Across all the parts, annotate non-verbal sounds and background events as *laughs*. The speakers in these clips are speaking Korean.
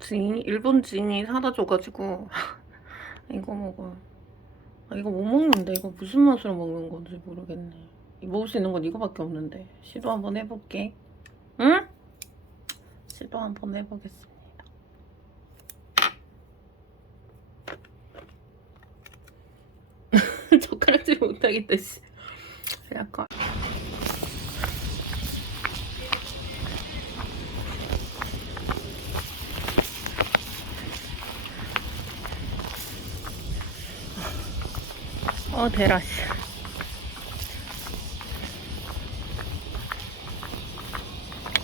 음, 지인이, 일본 지인이 사다 줘가지고, *laughs* 이거 먹어요. 아, 이거 못 먹는데, 이거 무슨 맛으로 먹는 건지 모르겠네. 이 먹을 수 있는 건 이거밖에 없는데. 시도 한번 해볼게. 응? 시도 한번 해보겠습니다. *laughs* 젓가락질 못하겠다, 씨. 약간. 어, 대라, 씨.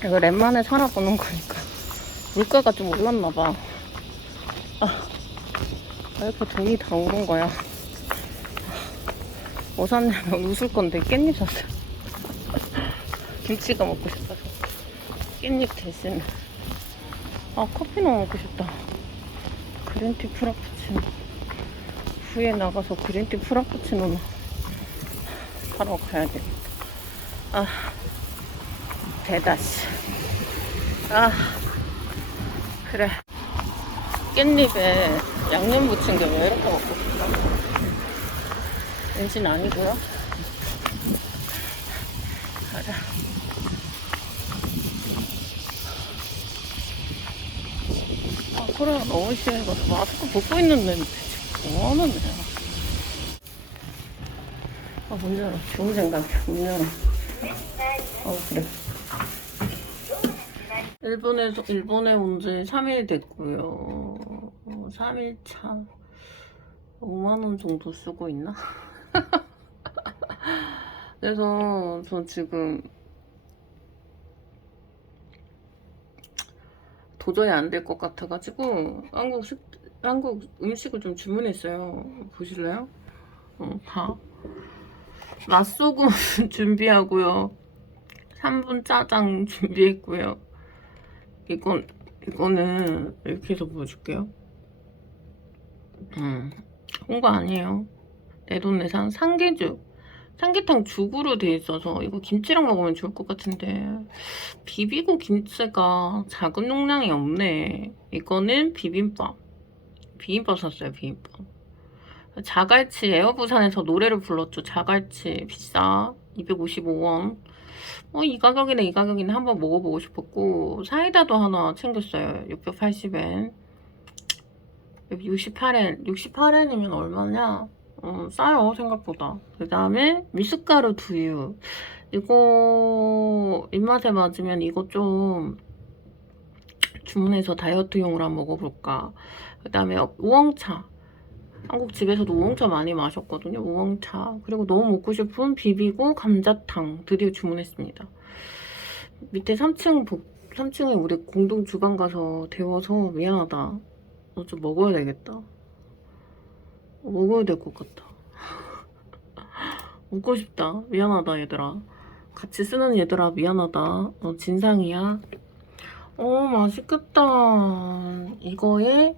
이거 랜만에 살아보는 거니까. 물가가 좀 올랐나봐. 아, 왜 이렇게 돈이 다 오른 거야? 뭐 샀냐면 웃을 건데 깻잎 샀어요. *laughs* 김치가 먹고 싶어서. 깻잎 대신. 아, 커피 너무 먹고 싶다. 그린티 프라푸치노. 후에 나가서 그린티 프라푸치노나 사러 가야 돼. 아, 대다시. 아, 그래. 깻잎에 양념 부친 게 왜 이렇게 먹고 싶어? 왠지는 아니고요. 가자. 아, 코로나 너무 심해가지고 마스크 벗고 있는데 뭐 하는 거야? 아, 문 열어. 좋은 생각이야. 문 열어. 어, 그래. 일본에서, 일본에 온 지 3일 됐고요. 어, 3일 차. 5만원 정도 쓰고 있나? *laughs* 그래서 저 지금 도저히 안 될 것 같아가지고 한국 식, 한국 음식을 좀 주문했어요. 보실래요? 어, 밥. 맛소금 *laughs* 준비하고요. 3분 짜장 준비했고요. 이건 이거는 이렇게 해서 보여줄게요. 음, 홍보 아니에요. 내돈내산 삼계죽. 삼계탕 죽으로 돼 있어서 이거 김치랑 먹으면 좋을 것 같은데 비비고 김치가 작은 용량이 없네. 이거는 비빔밥. 비빔밥 샀어요, 비빔밥. 자갈치 에어부산에서 노래를 불렀죠. 자갈치 비싸. 255원. 어, 이 가격이네, 이 가격이네. 한번 먹어보고 싶었고, 사이다도 하나 챙겼어요. 680엔. 68엔. 68엔이면 얼마냐? 어, 싸요, 생각보다. 그 다음에 미숫가루 두유. 이거, 입맛에 맞으면 이거 좀 주문해서 다이어트용으로 한번 먹어볼까. 그 다음에 우엉차. 한국 집에서도 우엉차 많이 마셨거든요. 우엉차. 그리고 너무 먹고 싶은 비비고 감자탕 드디어 주문했습니다. 밑에 3층 복, 3층에 우리 공동 주방 가서 데워서 미안하다. 너 좀 먹어야 되겠다. 먹어야 될 것 같다. *laughs* 먹고 싶다. 미안하다 얘들아. 같이 쓰는 얘들아 미안하다. 어, 진상이야. 어 맛있겠다. 이거에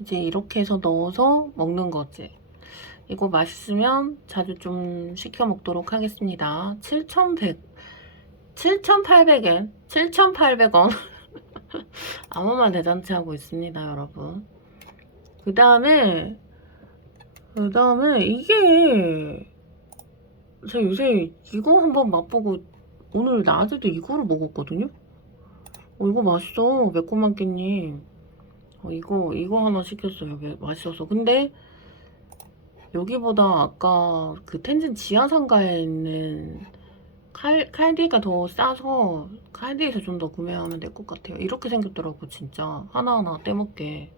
이제 이렇게 해서 넣어서 먹는 거지. 이거 맛있으면 자주 좀 시켜 먹도록 하겠습니다. 7,100, 7,800엔, 7,800원. 아무 말 대잔치 하고 있습니다, 여러분. 그 다음에, 그 다음에 이게, 제가 요새 이거 한번 맛보고, 오늘 낮에도 이거를 먹었거든요? 어, 이거 맛있어, 매콤한 깻잎. 어, 이거 이거 하나 시켰어요. 왜 맛있어서. 근데 여기보다 아까 그 텐진 지하상가에 있는 칼, 칼디가 더 싸서 칼디에서 좀 더 구매하면 될 것 같아요. 이렇게 생겼더라고 진짜 하나하나 떼먹게.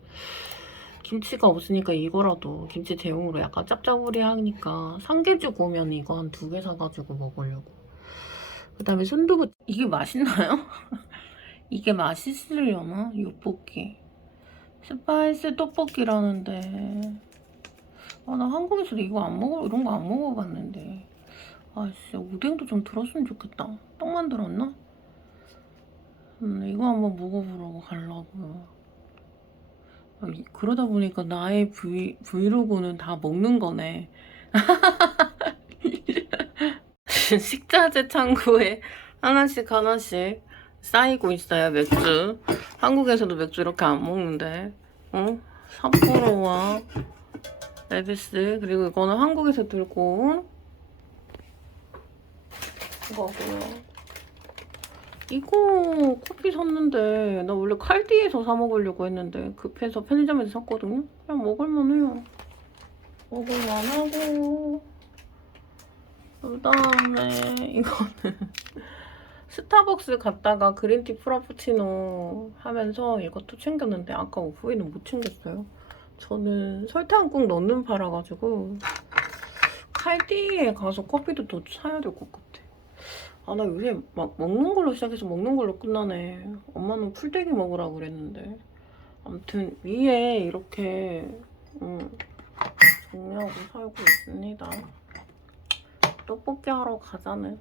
김치가 없으니까 이거라도 김치 대용으로 약간 짭짜부리하니까 삼계죽 오면 이거 한 두 개 사가지고 먹으려고. 그 다음에 순두부 이게 맛있나요? *laughs* 이게 맛있으려나? 육볶이. 스파이스 떡볶이라는데 아, 나 한국에서도 이거 안 먹어 이런 거 안 먹어봤는데 아 진짜 오뎅도 좀 들었으면 좋겠다 떡 만 들었나? 음, 이거 한번 먹어보려고 가려고요 아, 이- 그러다 보니까 나의 브이, 브이로그는 다 먹는 거네 *laughs* 식자재 창고에 하나씩 하나씩 쌓이고 있어요 맥주. 한국에서도 맥주 이렇게 안 먹는데. 어? 삿포로와 레비스 그리고 이거는 한국에서 들고 온 이거고요. 이거 커피 샀는데 나 원래 칼디에서 사 먹으려고 했는데 급해서 편의점에서 샀거든요. 그냥 먹을만 해요. 먹을만 하고. 그다음에 이거는 스타벅스 갔다가 그린티 프라푸치노 하면서 이것도 챙겼는데 아까 오후에는 못 챙겼어요. 저는 설탕 꼭 넣는 파라가지고 칼디에 가서 커피도 더 사야 될 것 같아. 아 나 요새 막 먹는 걸로 시작해서 먹는 걸로 끝나네. 엄마는 풀떼기 먹으라고 그랬는데 아무튼 위에 이렇게 음, 정리하고 살고 있습니다. 떡볶이 하러 가자는.